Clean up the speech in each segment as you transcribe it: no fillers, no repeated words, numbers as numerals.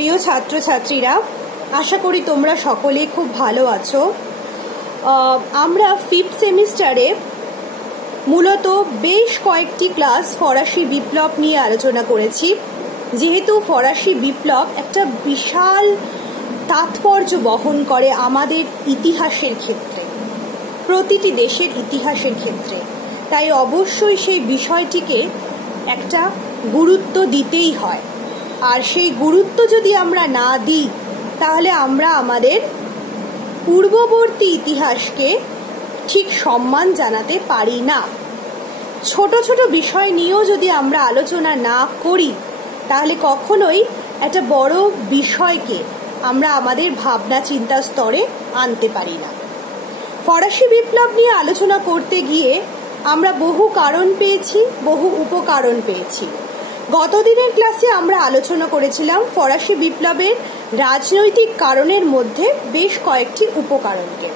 প্রিয় ছাত্রছাত্রীরা, আশা করি তোমরা সকলে খুব ভালো আছো। আমরা 5th সেমিস্টারে মূলত বেশ কয়েকটি ক্লাস ফরাসি বিপ্লব নিয়ে আলোচনা করেছি। যেহেতু ফরাসি বিপ্লব একটা বিশাল তাৎপর্য বহন করে আমাদের ইতিহাসের ক্ষেত্রে, প্রতিটি দেশের ইতিহাসের ক্ষেত্রে, তাই অবশ্যই সেই বিষয়টিকে একটা গুরুত্ব দিতেই হয়। আর সেই গুরুত্ব যদি আমরা না দিই তাহলে আমরা আমাদের পূর্ববর্তী ইতিহাসকে ঠিক সম্মান জানাতে পারি না। ছোট ছোট বিষয় নিয়েও যদি আমরা আলোচনা না করি তাহলে কখনোই একটা বড় বিষয়কে আমরা আমাদের ভাবনা চিন্তা স্তরে আনতে পারি না। ফরাসি বিপ্লব নিয়ে আলোচনা করতে গিয়ে আমরা বহু কারণ পেয়েছি, বহু উপকারণ পেয়েছি। গতদিনের ক্লাসে আমরা আলোচনা করেছিলাম ফরাসি বিপ্লবের রাজনৈতিক কারণের মধ্যে বেশ কয়েকটি উপকারণকে।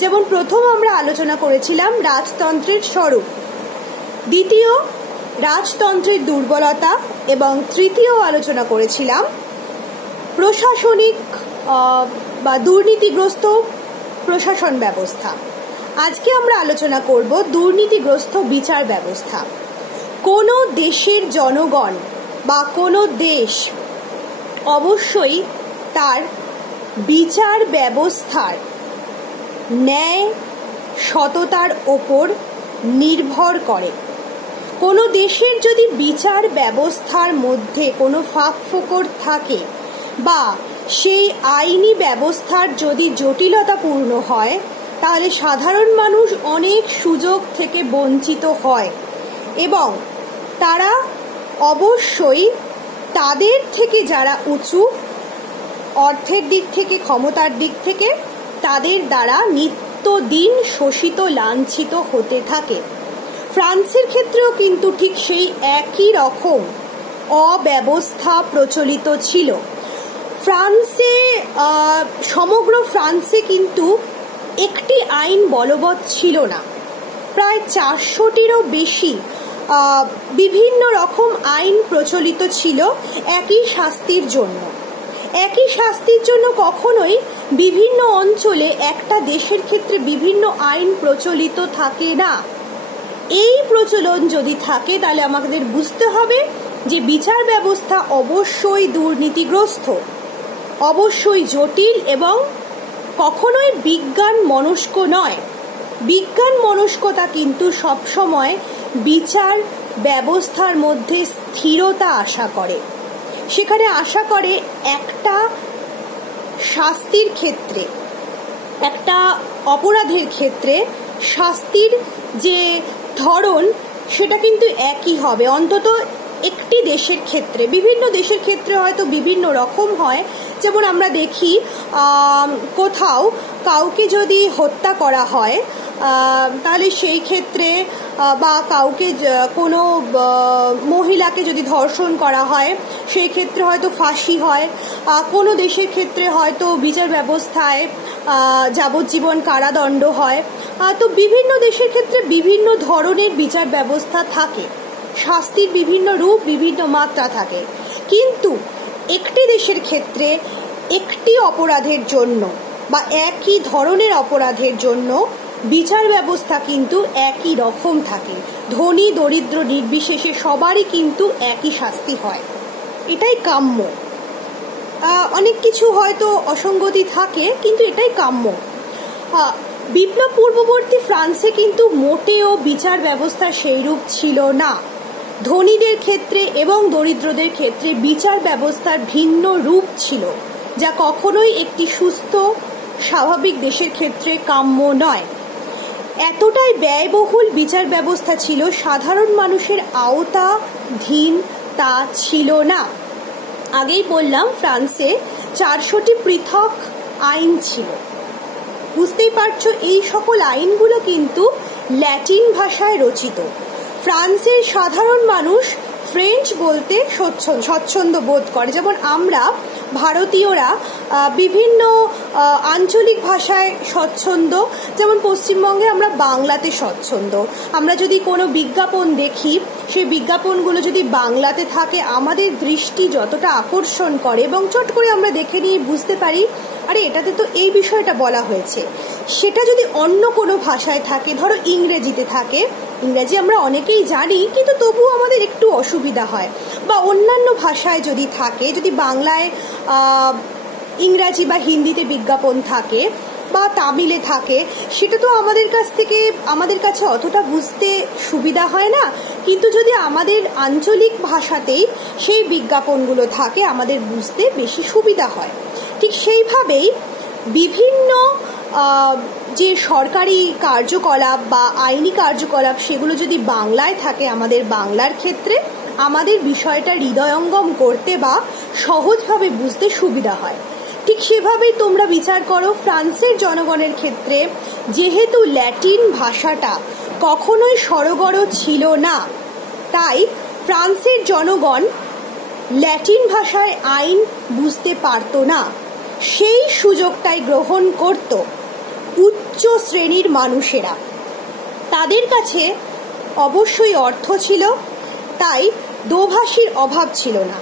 যেমন প্রথম আমরা আলোচনা করেছিলাম রাজতন্ত্রের স্বরূপ, দ্বিতীয় রাজতন্ত্রের দুর্বলতা, এবং তৃতীয় আলোচনা করেছিলাম প্রশাসনিক বা দুর্নীতিগ্রস্ত প্রশাসন ব্যবস্থা। আজকে আমরা আলোচনা করব দুর্নীতিগ্রস্ত বিচার ব্যবস্থা। কোনো দেশের জনগণ বা কোনো দেশ অবশ্যই তার বিচার ব্যবস্থার ন্যায় সততার ওপর নির্ভর করে। কোনো দেশের যদি বিচার ব্যবস্থার মধ্যে কোনো ফাঁকফোকর থাকে বা সেই আইনি ব্যবস্থার যদি জটিলতাপূর্ণ হয় তাহলে সাধারণ মানুষ অনেক সুযোগ থেকে বঞ্চিত হয় এবং তারা অবশ্যই তাদের থেকে যারা উঁচু অর্থের দিক থেকে, ক্ষমতার দিক থেকে, তাদের দ্বারা নিত্যদিন শোষিত লাঞ্ছিত হতে থাকে। ফ্রান্সের ক্ষেত্রেও কিন্তু ঠিক সেই একই রকম অব্যবস্থা প্রচলিত ছিল। ফ্রান্সে সমগ্র ফ্রান্সে কিন্তু একটি আইন বলবৎ ছিল না। প্রায় 400টিরও বেশি বিভিন্ন রকম আইন প্রচলিত ছিল একই শাস্তির জন্য। একই শাস্তির জন্য কখনোই বিভিন্ন অঞ্চলে একটা দেশের ক্ষেত্রে বিভিন্ন আইন প্রচলিত থাকে না। এই প্রচলন যদি থাকে তাহলে আমাদের বুঝতে হবে যে বিচার ব্যবস্থা অবশ্যই দুর্নীতিগ্রস্ত, অবশ্যই জটিল এবং কখনোই বিজ্ঞান মনস্ক নয়। বিজ্ঞান মনস্কতা কিন্তু সবসময় বিচার ব্যবস্থার মধ্যে স্থিরতা আশা করে। সেখানে আশা করে একটা শাস্তির ক্ষেত্রে, একটা অপরাধের ক্ষেত্রে শাস্তির যে ধরন সেটা কিন্তু একই হবে, অন্তত একটি দেশের ক্ষেত্রে। বিভিন্ন দেশের ক্ষেত্রে হয়তো বিভিন্ন রকম হয়। যেমন আমরা দেখি কোথাও কাউকে যদি হত্যা করা হয় তাহলে সেই ক্ষেত্রে, বা কাউকে কোনো মহিলাকে যদি ধর্ষণ করা হয় সেই ক্ষেত্রে হয়তো ফাঁসি হয়। কোনো দেশের ক্ষেত্রে হয়তো বিচার ব্যবস্থায় যাবজ্জীবন কারাদণ্ড হয়। তো বিভিন্ন দেশের ক্ষেত্রে বিভিন্ন ধরনের বিচার ব্যবস্থা থাকে, শাস্তির বিভিন্ন রূপ, বিভিন্ন মাত্রা থাকে। কিন্তু একটি দেশের ক্ষেত্রে একটি অপরাধের জন্য বা একই ধরনের অপরাধের জন্য বিচার ব্যবস্থা কিন্তু একই রকম থাকে। ধনী দরিদ্র নির্বিশেষে সবারই কিন্তু একই শাস্তি হয়, এটাই কাম্য। অনেক কিছু হয়তো অসঙ্গতি থাকে কিন্তু এটাই কাম্য। বিপ্লব পূর্ববর্তী ফ্রান্সে কিন্তু মোটেও বিচার ব্যবস্থা সেই রূপ ছিল না। ধনীদের ক্ষেত্রে এবং দরিদ্রদের ক্ষেত্রে বিচার ব্যবস্থার ভিন্ন রূপ ছিল, যা কখনোই একটি সুস্থ স্বাভাবিক দেশের ক্ষেত্রে কাম্য নয়। এতটাই ব্যয়বহুল বিচার ব্যবস্থা ছিল, সাধারণ মানুষের আওতাধীন তা ছিল না। আগেই বললাম ফ্রান্সে 400টি পৃথক আইন ছিল। বুঝতেই পারছো, এই সকল আইনগুলো কিন্তু ল্যাটিন ভাষায় রচিত। ফ্রান্সের সাধারণ মানুষ ফ্রেঞ্চ বলতে স্বচ্ছন্দ বোধ করে। যেমন আমরা ভারতীয়রা বিভিন্ন আঞ্চলিক ভাষায় স্বচ্ছন্দ, যেমন পশ্চিমবঙ্গে আমরা বাংলাতে স্বচ্ছন্দ। আমরা যদি কোনো বিজ্ঞাপন দেখি, সেই বিজ্ঞাপনগুলো যদি বাংলাতে থাকে, আমাদের দৃষ্টি যতটা আকর্ষণ করে এবং চট করে আমরা দেখে নিয়ে বুঝতে পারি আরে এটাতে তো এই বিষয়টা বলা হয়েছে। সেটা যদি অন্য কোনো ভাষায় থাকে, ধরো ইংরেজিতে থাকে, ইংরেজি আমরা অনেকেই জানি কিন্তু তবুও আমাদের একটু অসুবিধা হয়, বা অন্যান্য ভাষায় যদি থাকে, যদি বাংলায় ইংরাজি বা হিন্দিতে বিজ্ঞাপন থাকে বা তামিলে থাকে, সেটা তো আমাদের কাছে অতটা বুঝতে সুবিধা হয় না। কিন্তু যদি আমাদের আঞ্চলিক ভাষাতেই সেই বিজ্ঞাপনগুলো থাকে, আমাদের বুঝতে বেশি সুবিধা হয়। ঠিক সেইভাবেই বিভিন্ন যে সরকারি কার্যকলাপ বা আইনি কার্যকলাপ, সেগুলো যদি বাংলায় থাকে, আমাদের বাংলার ক্ষেত্রে আমাদের বিষয়টা হৃদয়ঙ্গম করতে বা সহজভাবে বুঝতে সুবিধা হয়। ঠিক সেভাবেই তোমরা বিচার করো, ফ্রান্সের জনগণের ক্ষেত্রে যেহেতু ল্যাটিন ভাষাটা কখনোই সরগর ছিল না, তাই ফ্রান্সের জনগণ ল্যাটিন ভাষায় আইন বুঝতে পারত না। সেই সুযোগটাই গ্রহণ করত উচ্চ শ্রেণীর মানুষেরা। তাদের কাছে অবশ্যই অর্থ ছিল, তাই দোভাষীর অভাব ছিল না,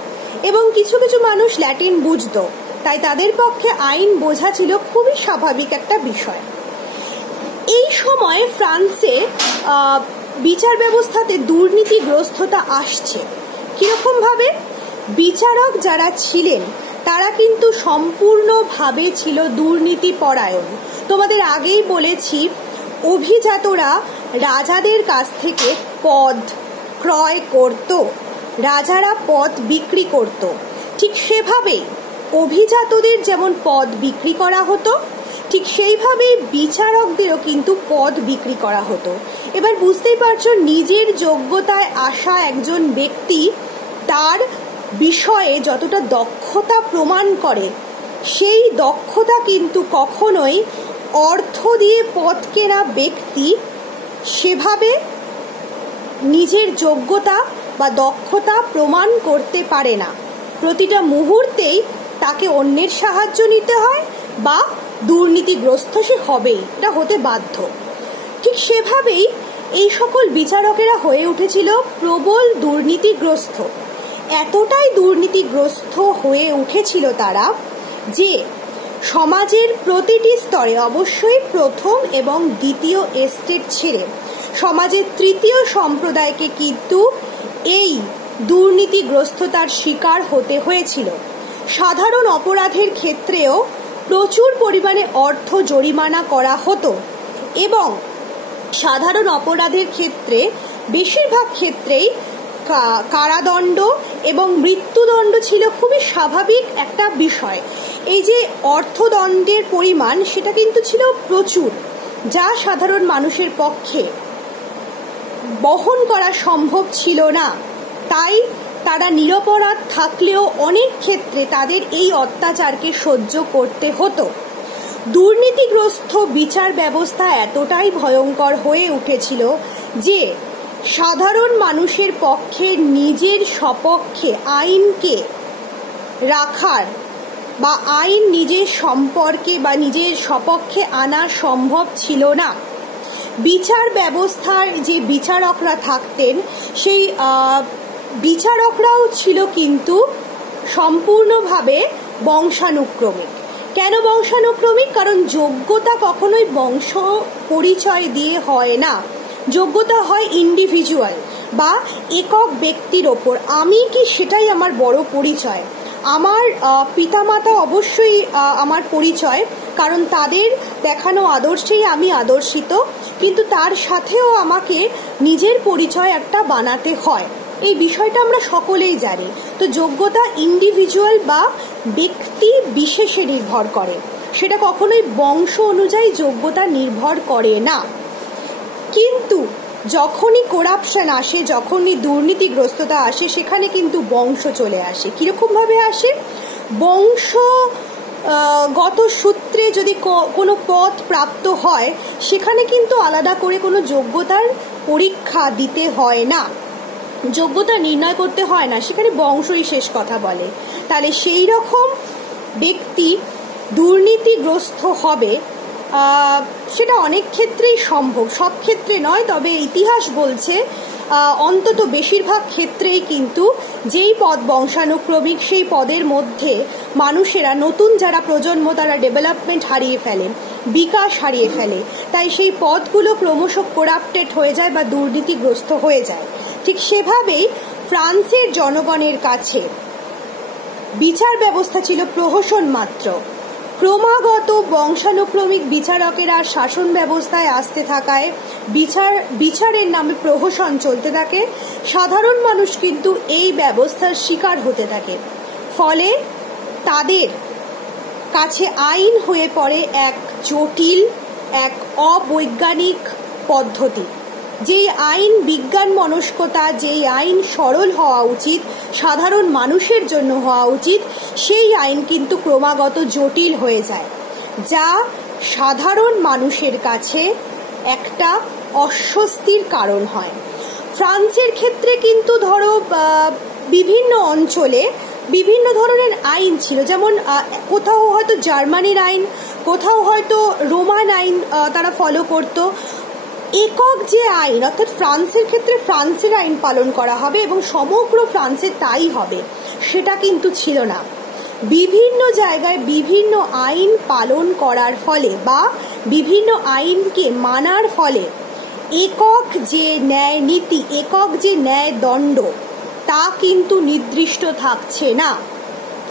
এবং কিছু কিছু মানুষ ল্যাটিন বুঝত, তাই তাদের পক্ষে আইন বোঝা ছিল খুবই স্বাভাবিক একটা বিষয়। এই সময় ফ্রান্সে বিচার ব্যবস্থাতে দুর্নীতিগ্রস্ততা আসছে। কিরকম ভাবে? বিচারক যারা ছিলেন তারা কিন্তু সম্পূর্ণভাবে ছিল দুর্নীতি পরায়ণ। তোমাদের আগেই বলেছি, অভিজাতরা রাজাদের কাছ থেকে পদ ক্রয় করত, রাজারা পদ বিক্রি করত। ঠিক সেভাবেই অভিজাতদের যেমন পদ বিক্রি করা হতো, ঠিক সেইভাবেই বিচারকদেরও কিন্তু পদ বিক্রি করা হতো। এবার বুঝতেই পারছো, নিজের যোগ্যতায় আসা একজন ব্যক্তি তার বিষয়ে যতটা দক্ষতা প্রমাণ করে, সেই দক্ষতা কিন্তু কখনোই অর্থ দিয়ে পদ কেনা ব্যক্তি সেভাবে নিজের যোগ্যতা বা দক্ষতা প্রমাণ করতে পারে না। প্রতিটা মুহূর্তেই তাকে অন্যের সাহায্য নিতে হয় বা দুর্নীতিগ্রস্ত সে হবেই, এটা হতে বাধ্য। ঠিক সেভাবেই এই সকল বিচারকেরা হয়ে উঠেছিল প্রবল দুর্নীতিগ্রস্ত। এতটাই দুর্নীতিগ্রস্ত হয়ে উঠেছিল তারা যে সমাজের প্রতিটি স্তরে, অবশ্যই প্রথম এবং দ্বিতীয় এস্টেট ছেড়ে সমাজের তৃতীয় সম্প্রদায়কে কিন্তু এই দুর্নীতিগ্রস্ততার শিকার হতে হয়েছিল। সাধারণ অপরাধের ক্ষেত্রেও প্রচুর পরিমাণে অর্থ জরিমানা করা হতো, এবং সাধারণ অপরাধের ক্ষেত্রে বেশিরভাগ ক্ষেত্রেই কারাদণ্ড এবং মৃত্যুদণ্ড ছিল খুবই স্বাভাবিক একটা বিষয়। এই যে অর্থদণ্ডের পরিমাণ, সেটা কিন্তু ছিল প্রচুর, যা সাধারণ মানুষের পক্ষে বহন করা সম্ভব ছিল না। তাই তারা নিরপরাধ থাকলেও অনেক ক্ষেত্রে তাদের এই অত্যাচারকে সহ্য করতে হতো। দুর্নীতিগ্রস্ত বিচার ব্যবস্থা এতটাই ভয়ঙ্কর হয়ে উঠেছিল যে সাধারণ মানুষের পক্ষে নিজের সপক্ষে আইনকে রাখার বা আইন নিজের সম্পর্কে বা নিজের সপক্ষে আনা সম্ভব ছিল না। বিচার ব্যবস্থার যে বিচারকরা থাকতেন, সেই বিচারকরাও ছিল কিন্তু সম্পূর্ণভাবে বংশানুক্রমিক। কেন বংশানুক্রমিক? কারণ যোগ্যতা কখনোই বংশ পরিচয় দিয়ে হয় না। যোগ্যতা হয় ইন্ডিভিজুয়াল বা একক ব্যক্তির ওপর। আমি কি, সেটাই আমার বড় পরিচয়। আমার পিতামাতা অবশ্যই আমার পরিচয়, কারণ তাদের দেখানো আদর্শেই আমি আদর্শিত, কিন্তু তার সাথেও আমাকে নিজের পরিচয় একটা বানাতে হয়। এই বিষয়টা আমরা সকলেই জানি। তো যোগ্যতা ইন্ডিভিজুয়াল বা ব্যক্তি বিশেষে নির্ভর করে, সেটা কখনোই বংশ অনুযায়ী যোগ্যতা নির্ভর করে না। কিন্তু যখনই করাপশন আসে, যখনই দুর্নীতিগ্রস্ততা আসে, সেখানে কিন্তু বংশ চলে আসে। কিরকম ভাবে আসে? বংশগত সূত্রে যদি কোনো পদ প্রাপ্ত হয়, সেখানে কিন্তু আলাদা করে কোনো যোগ্যতার পরীক্ষা দিতে হয় না, যোগ্যতা নির্ণয় করতে হয় না, সেখানে বংশই শেষ কথা বলে। তাহলে সেই রকম ব্যক্তি দুর্নীতিগ্রস্ত হবে সেটা অনেক ক্ষেত্রেই সম্ভব, সব ক্ষেত্রে নয়, তবে ইতিহাস বলছে অন্তত বেশিরভাগ ক্ষেত্রেই কিন্তু যেই পদ বংশানুক্রমিক সেই পদের মধ্যে মানুষেরা, নতুন যারা প্রজন্ম তারা ডেভেলপমেন্ট হারিয়ে ফেলেন, বিকাশ হারিয়ে ফেলে, তাই সেই পদগুলো ক্রমশ করাপ্টেড হয়ে যায় বা দুর্নীতিগ্রস্ত হয়ে যায়। ঠিক সেভাবেই ফ্রান্সের জনগণের কাছে বিচার ব্যবস্থা ছিল প্রহসন মাত্র। ক্রমাগত বংশানুক্রমিক বিচারকেরা শাসন ব্যবস্থায় আসতে থাকায় বিচারের নামে প্রহসন চলতে থাকে। সাধারণ মানুষ কিন্তু এই ব্যবস্থার শিকার হতে থাকে। ফলে তাদের কাছে আইন হয়ে পড়ে এক জটিল, এক অবৈজ্ঞানিক পদ্ধতি। যেই আইন বিজ্ঞান মনস্কতা, যেই আইন সরল হওয়া উচিত, সাধারণ মানুষের জন্য হওয়া উচিত, সেই আইন কিন্তু ক্রমাগত জটিল হয়ে যায়, যা সাধারণ মানুষের কাছে একটা অস্বস্তির কারণ হয়। ফ্রান্সের ক্ষেত্রে কিন্তু ধরো বিভিন্ন অঞ্চলে বিভিন্ন ধরনের আইন ছিল, যেমন কোথাও হয়তো জার্মানির আইন, কোথাও হয়তো রোমান আইন তারা ফলো করতো। একক যে আইন, অর্থাৎ ফ্রান্সের ক্ষেত্রে ফ্রান্সের আইন পালন করা হবে এবং সমগ্র ফ্রান্সে তাই হবে, সেটা কিন্তু ছিল না। বিভিন্ন জায়গায় বিভিন্ন আইন পালন করার ফলে বা বিভিন্ন আইনকে মানার ফলে একক যে ন্যায় নীতি, একক যে ন্যায় দণ্ড, তা কিন্তু নির্দিষ্ট থাকছে না।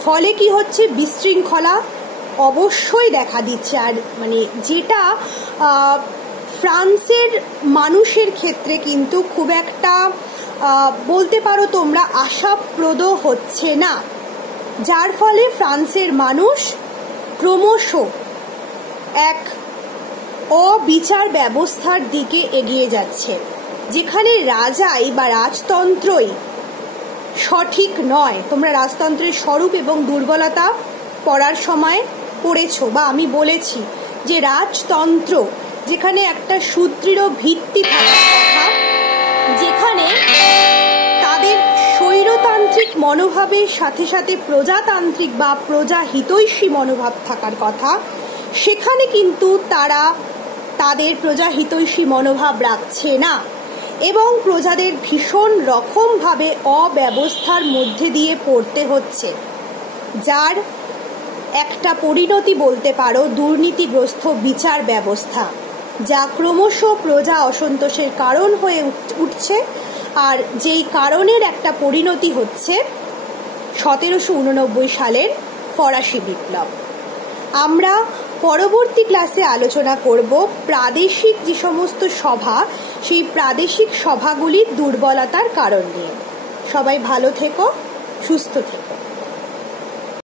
ফলে কি হচ্ছে, বিশৃঙ্খলা অবশ্যই দেখা দিচ্ছে। আর মানে যেটা ফ্রান্সের মানুষের ক্ষেত্রে কিন্তু খুব একটা বলতে পারো তোমরা আশাপ্রদ হচ্ছে না, যার ফলে ফ্রান্সের মানুষ ক্রমশ এক অবিচার ব্যবস্থার দিকে এগিয়ে যাচ্ছে, যেখানে রাজাই বা রাজতন্ত্রই সঠিক নয়। তোমরা রাজতন্ত্রের স্বরূপ এবং দুর্বলতা পড়ার সময় পড়েছো বা আমি বলেছি যে রাজতন্ত্র যেখানে একটা সুদৃঢ় ভিত্তি থাকার কথা, যেখানে তাদের স্বৈরতান্ত্রিক মনোভাবের সাথে সাথে প্রজাতান্ত্রিক বা প্রজাহিতৈষী মনোভাব থাকার কথা, সেখানে কিন্তু তারা তাদের প্রজাহিতৈষী মনোভাব রাখছে না এবং প্রজাদের ভীষণ রকমভাবে অব্যবস্থার মধ্যে দিয়ে পড়তে হচ্ছে, যার একটা পরিণতি বলতে পারো দুর্নীতিগ্রস্ত বিচার ব্যবস্থা, যা ক্রমশ প্রজা অসন্তোষের কারণ হয়ে উঠছে। আর যেই কারণের একটা পরিণতি হচ্ছে 1789 সালের ফরাসি বিপ্লব। আমরা পরবর্তী ক্লাসে আলোচনা করব প্রাদেশিক যে সমস্ত সভা, সেই প্রাদেশিক সভাগুলির দুর্বলতার কারণ নিয়ে। সবাই ভালো থেকো, সুস্থ থেকো।